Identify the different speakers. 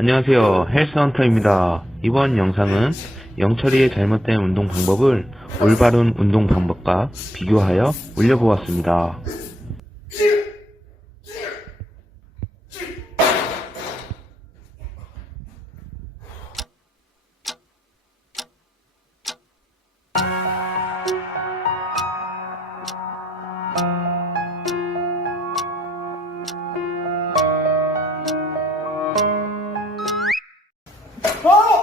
Speaker 1: 안녕하세요. 헬스헌터입니다. 이번 영상은 영철이의 잘못된 운동 방법을 올바른 운동 방법과 비교하여 올려보았습니다.
Speaker 2: Oh!